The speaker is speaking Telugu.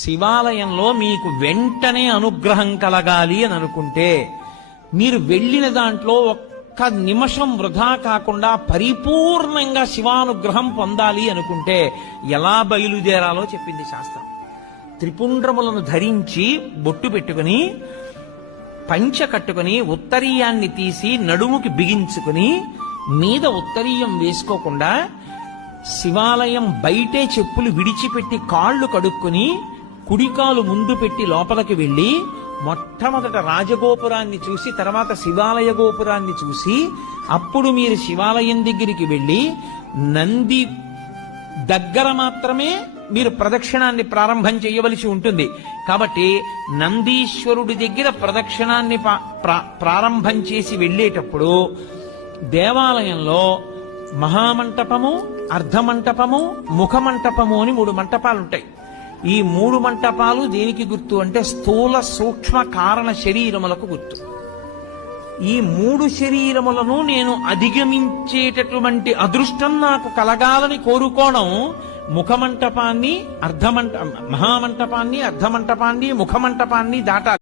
శివాలయంలో మీకు వెంటనే అనుగ్రహం కలగాలి అని అనుకుంటే మీరు వెళ్ళిన దాంట్లో ఒక్క నిమిషం వృధా కాకుండా పరిపూర్ణంగా శివానుగ్రహం పొందాలి అనుకుంటే ఎలా బయలుదేరాలో చెప్పింది శాస్త్రం. త్రిపుండ్రములను ధరించి బొట్టు పెట్టుకుని పంచ కట్టుకుని ఉత్తరీయాన్ని తీసి నడుముకి బిగించుకుని మీద ఉత్తరీయం వేసుకోకుండా శివాలయం బయటే చెప్పులు విడిచిపెట్టి కాళ్ళు కడుక్కుని కుడికాలు ముందు పెట్టి లోపలికి వెళ్ళి మొట్టమొదట రాజగోపురాన్ని చూసి తర్వాత శివాలయ గోపురాన్ని చూసి అప్పుడు మీరు శివాలయం దగ్గరికి వెళ్ళి నంది దగ్గర మాత్రమే మీరు ప్రదక్షిణాన్ని ప్రారంభం చేయవలసి ఉంటుంది. కాబట్టి నందీశ్వరుడి దగ్గర ప్రదక్షిణాన్ని ప్రారంభం చేసి వెళ్ళేటప్పుడు దేవాలయంలో మహామంటపము, అర్ధమంటపము, ముఖమంటపము అని 3 మంటపాలుంటాయి. ఈ 3 మంటపాలు దేనికి గుర్తు అంటే స్థూల సూక్ష్మ కారణ శరీరములకు గుర్తు. ఈ 3 శరీరములను నేను అధిగమించేటటువంటి అదృష్టం నాకు కలగాలని కోరుకోవడం ముఖమంటపాన్ని, మహామంటపాన్ని, అర్ధమంటపాన్ని, ముఖమంటపాన్ని దాటాలి.